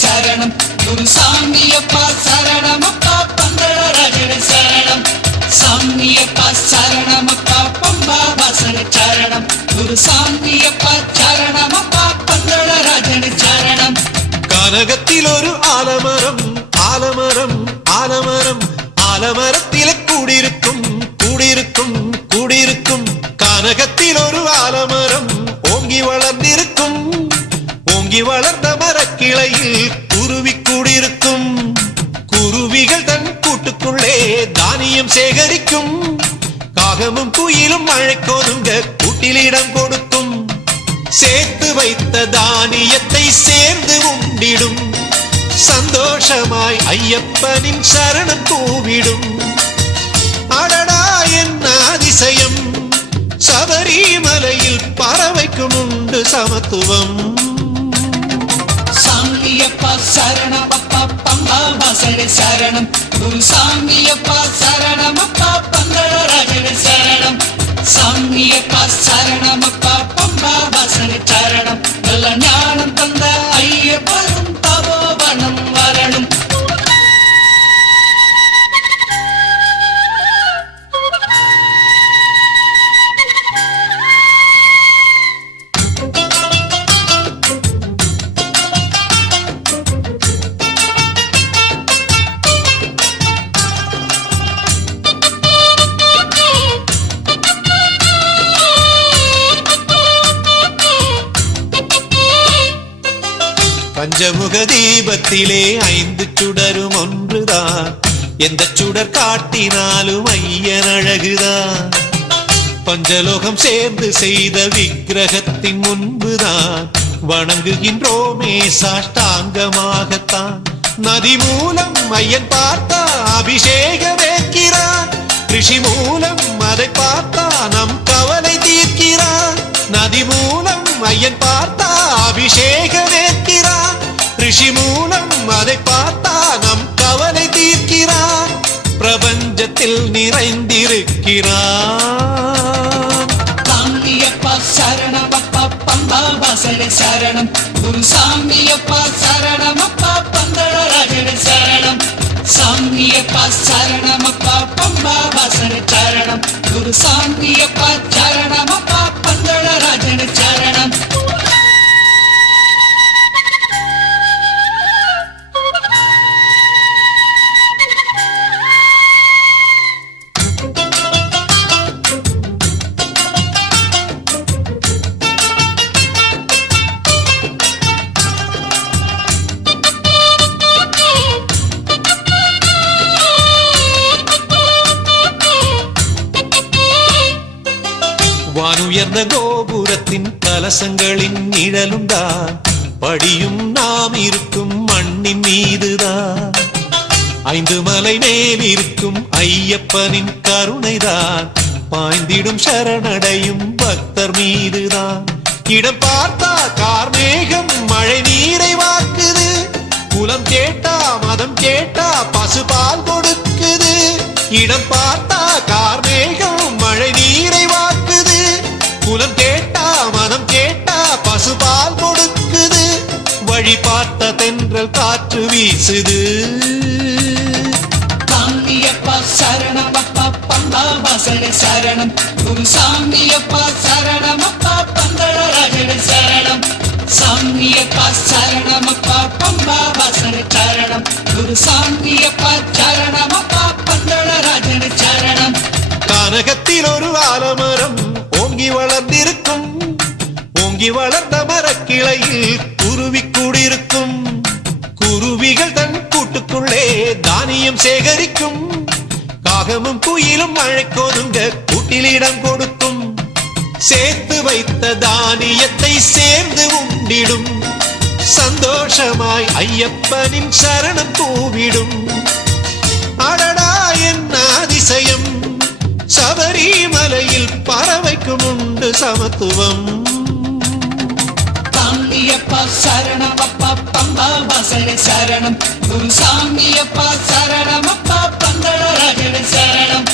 சரணம் குரு சாமியப்பா சரணமப்பா பந்தளராஜனே சரணம் சாமியப்பா சரணமப்பா பம்பா வாசனே சரணம் குரு சாமியப்பா சரணமப்பா பந்தளராஜனே சரணம் கனகத்தில் ஒரு ஆலமரம் ஆலமரம் ஆலமரம் ஆலமரத்தில கூடியிருக்கும் கூடியிருக்கும் கூடியிருக்கும் கனகத்தில் ஒரு ஆலமரம் ஓங்கி வளர்ந்திருக்கும் ஓங்கி வளர்ந்த மரக்கிளையில் குருவி கூடியிருக்கும் குருவிகள் தன் கூட்டுக்குள்ளே தானியம் சேகரிக்கும் காகமும் குயிலும் மழை கோதுங்க கூட்டிலிடம் கொடுக்கும் சேர்த்து வைத்த தானியத்தை சேர்ந்து உண்டிடும் சந்தோஷமாய் ஐயப்பனின் சரணம் கூவிடும் அடடா என்ன அதிசயம் சபரிமலையில் பறவைக்கும் உண்டு சமத்துவம் சாமியப்பா சரணமப்பா பம்பா வாசனே சரணம் குரு சாமியப்பா சரணமப்பா பந்தளராஜனே சரணம் சாமியப்பா சரணமப்பா பம்பா வாசனே சரணம் நல்ல ஞானம் தந்த ஐயப்பரும் தபோவனம் வரணும் பஞ்சமுக தீபத்திலே 5 சுடரும் ஒன்றுதான் எந்த சுடர் காட்டினாலும் ஐயன் அழகுதான் பஞ்சலோகம் சேர்ந்து செய்த விக்கிரகத்தின் முன்புதான் வணங்குகின்றோமே சாஷ்டாங்கமாகத்தான் நதி மூலம் ஐயன் பார்த்தா அபிஷேகம் வைக்கிறான் ரிஷி மூலம் அதை பார்த்தா நம் கவலை தீர்க்கிறான் நதி மூலம் ஐயன் பார்த்தா அபிஷேகம் வைக்கிறான் ரிஷி மூலம் அதை பார்த்தா நம் கவலை தீர்க்கிறான் பிரபஞ்சத்தில் நிறைந்திருக்கிறான் சாமியப்பா சரணமப்பா பம்பா வாசனே சரணம் குரு சாமியப்பா சரணமப்பா பந்தளராஜனே சரணம் சாமியப்பா சரணமப்பா பம்பா வாசனே சரணம் குரு சாமியப்பா சரணமப்பா பந்தளராஜனே சரணம் வானுயர்ந்த கோபுரத்தின் கலசங்களின் நிழலும்தான் படியும் நாம் இருக்கும் மண்ணின் மீதுதான் 5 மலை மேல் இருக்கும் ஐயப்பனின் கருணைதான் பாய்ந்திடும் சரணடையும் பக்தர் மீதுதான் இடம் பார்த்தா கார்மேகம் மழை நீரை வாக்குது குலம் கேட்டா மதம் கேட்டா பசுபால் கொடுக்குது இடம் பார்த்தா கார்மேகம் மழை நீரை வாக்குது குலம் கேட்டா மதம் கேட்டா பசுபால் கொடுக்குது வழி பார்த்த தென்றல் காற்று வீசுது சாமியப்பா சரணமப்பா பம்பா வாசனே சரணம் குரு சாமியப்பா சரணமப்பா பந்தளராஜனே சரணம் சாமியப்பா சரணமப்பா பம்பா வாசனே சரணம் குரு சாமியப்பா சரணமப்பா பந்தளராஜனே சரணம் கனகத்தில் ஒரு ஆலமரம் ஓங்கி வளர்ந்திருக்கும் ஓங்கி வளர்ந்த மரக்கிளையில் குருவி கூடியிருக்கும் குருவிகள் தன் கூட்டுக்குள்ளே தானியம் சேகரிக்கும் காகமும் குயிலும் மழை கோதுங்க கூட்டிலிடம் கொடுக்கும் சேர்த்து வைத்த தானியத்தை சேர்ந்து உண்டிடும் சந்தோஷமாய் ஐயப்பனின் சரணம் கூவிடும் அடடா என்ன அதிசயம் சபரிமலையில் பறவைக்கும் உண்டு சமத்துவம் சாமியப்பா சரணமப்பா பம்பா வாசனே சரணம் குரு சாமியப்பா சரணமப்பா பந்தளராஜனே சரணம்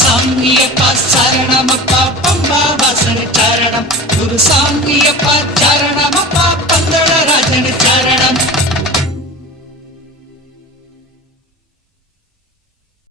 சாமியப்பா சரணமப்பா பம்பா